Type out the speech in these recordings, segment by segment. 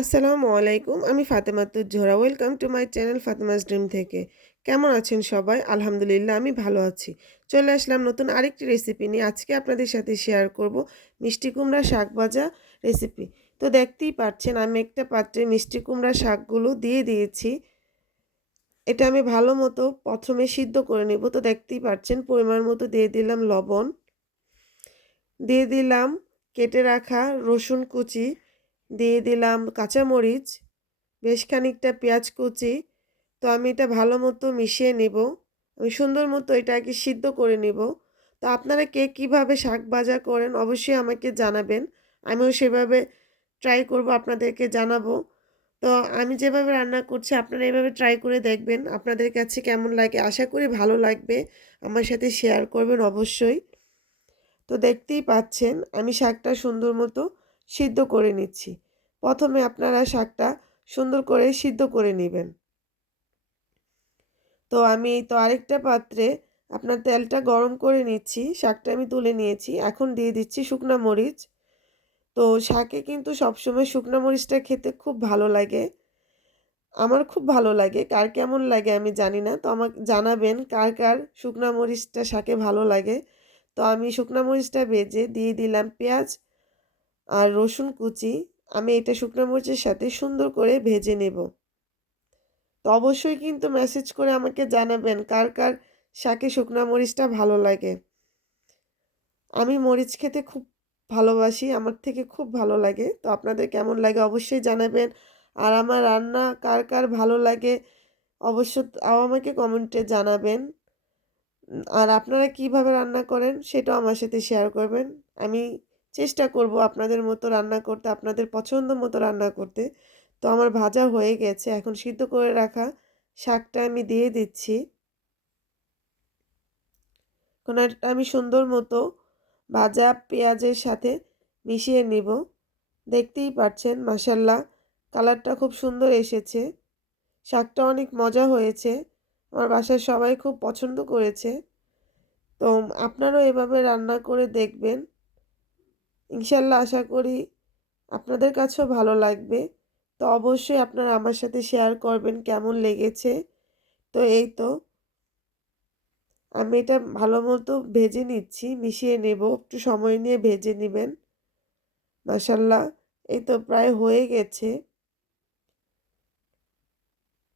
আসসালামু আলাইকুম। আমি Fatematuz Zohra. Welcome to my channel Fatema's dream থেকে। কেমন আছেন সবাই? আলহামদুলিল্লাহ আমি ভালো আছি। চলে আসলাম নতুন আরেকটি রেসিপি নিয়ে। আজকে আপনাদের সাথে শেয়ার করব মিষ্টি কুমড়া শাক ভাজা রেসিপি। তো দেখতেই পাচ্ছেন আমি একটা পাত্রে মিষ্টি কুমড়া শাকগুলো দিয়ে দিয়েছি। এটা আমি ভালো মতো প্রথমে সিদ্ধ করে নেব। তো দেখতেই পাচ্ছেন পরিমাণ মতো দিয়ে দিলাম লবণ, দিয়ে দিলাম কেটে রাখা রসুন কুচি, দিয়ে দিলাম কাঁচামরিচ, বেশ খানিকটা পেঁয়াজ কুচি। তো আমি এটা ভালো মতো মিশিয়ে নেব। আমি সুন্দর মতো এটা আগে সিদ্ধ করে নেব। তো আপনারা কে কীভাবে শাক ভাজা করেন অবশ্যই আমাকে জানাবেন। আমিও সেভাবে ট্রাই করব, আপনাদেরকে জানাবো। তো আমি যেভাবে রান্না করছি আপনারা এভাবে ট্রাই করে দেখবেন আপনাদের কাছে কেমন লাগে। আশা করি ভালো লাগবে। আমার সাথে শেয়ার করবেন অবশ্যই। তো দেখতেই পাচ্ছেন আমি শাকটা সুন্দর মতো সিদ্ধ করে নিচ্ছি। প্রথমে আপনারা শাকটা সুন্দর করে সিদ্ধ করে নেবেন। তো আমি আরেকটা পাত্রে আপনার তেলটা গরম করে নিচ্ছি। শাকটা আমি তুলে নিয়েছি। এখন দিয়ে দিচ্ছি শুকনা মরিচ। তো শাকে কিন্তু সবসময় শুকনা মরিচটা খেতে খুব ভালো লাগে। আমার খুব ভালো লাগে। কার কেমন লাগে আমি জানি না। তো আমাকে জানাবেন কার শুকনা মরিচটা শাকে ভালো লাগে। তো আমি শুকনা মরিচটা ভেজে দিয়ে দিলাম পেঁয়াজ আর রসুন কুচি। আমি এটা শুকনো মরিচের সাথে সুন্দর করে ভেজে নেব। তো অবশ্যই কিন্তু মেসেজ করে আমাকে জানাবেন কার শাকে শুকনা মরিচটা ভালো লাগে। আমি মরিচ খেতে খুব ভালোবাসি, আমার থেকে খুব ভালো লাগে। তো আপনাদের কেমন লাগে অবশ্যই জানাবেন। আর আমার রান্না কার ভালো লাগে অবশ্য আমাকে কমেন্টে জানাবেন। আর আপনারা কিভাবে রান্না করেন সেটাও আমার সাথে শেয়ার করবেন। আমি চেষ্টা করব আপনাদের মতো রান্না করতে, আপনাদের পছন্দ মতো রান্না করতে। তো আমার ভাজা হয়ে গেছে। এখন সিদ্ধ করে রাখা শাকটা আমি দিয়ে দিচ্ছি। এখন এটা আমি সুন্দর মতো ভাজা পেঁয়াজের সাথে মিশিয়ে নিব। দেখতেই পাচ্ছেন মাশাআল্লাহ কালারটা খুব সুন্দর এসেছে। শাকটা অনেক মজা হয়েছে। আমার বাসার সবাই খুব পছন্দ করেছে। তো আপনারাও এভাবে রান্না করে দেখবেন। ইনশাআল্লাহ আশা করি আপনাদের কাছেও ভালো লাগবে। তো অবশ্যই আপনারা আমার সাথে শেয়ার করবেন কেমন লেগেছে। তো এই তো আমি এটা ভালো মতো ভেজে নিচ্ছি, মিশিয়ে নেব। একটু সময় নিয়ে ভেজে নিবেন। মাশাআল্লাহ এই তো প্রায় হয়ে গেছে।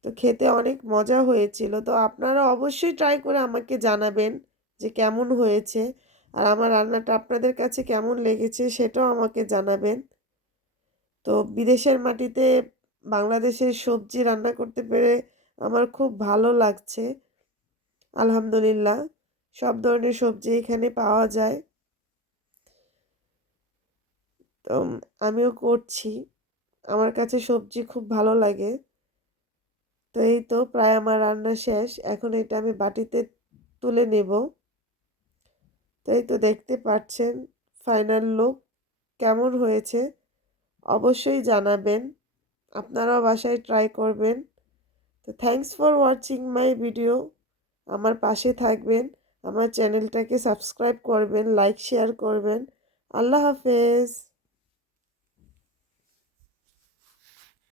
তো খেতে অনেক মজা হয়েছিল। তো আপনারা অবশ্যই ট্রাই করে আমাকে জানাবেন যে কেমন হয়েছে। আর আমার রান্নাটা আপনাদের কাছে কেমন লেগেছে সেটাও আমাকে জানাবেন। তো বিদেশের মাটিতে বাংলাদেশের সবজি রান্না করতে পেরে আমার খুব ভালো লাগছে। আলহামদুলিল্লাহ সব ধরনের সবজি এখানে পাওয়া যায়। তো আমিও করছি। আমার কাছে সবজি খুব ভালো লাগে। তো এই তো প্রায় আমার রান্না শেষ। এখন এটা আমি বাটিতে তুলে নেব। তো এই তো দেখতে পাচ্ছেন ফাইনাল লুক কেমন হয়েছে অবশ্যই জানাবেন। আপনারাও বাসায় ট্রাই করবেন। তো thanks for watching my video. আমার পাশে থাকবেন, আমার চ্যানেলটাকে সাবস্ক্রাইব করবেন, লাইক শেয়ার করবেন। আল্লাহ হাফেজ।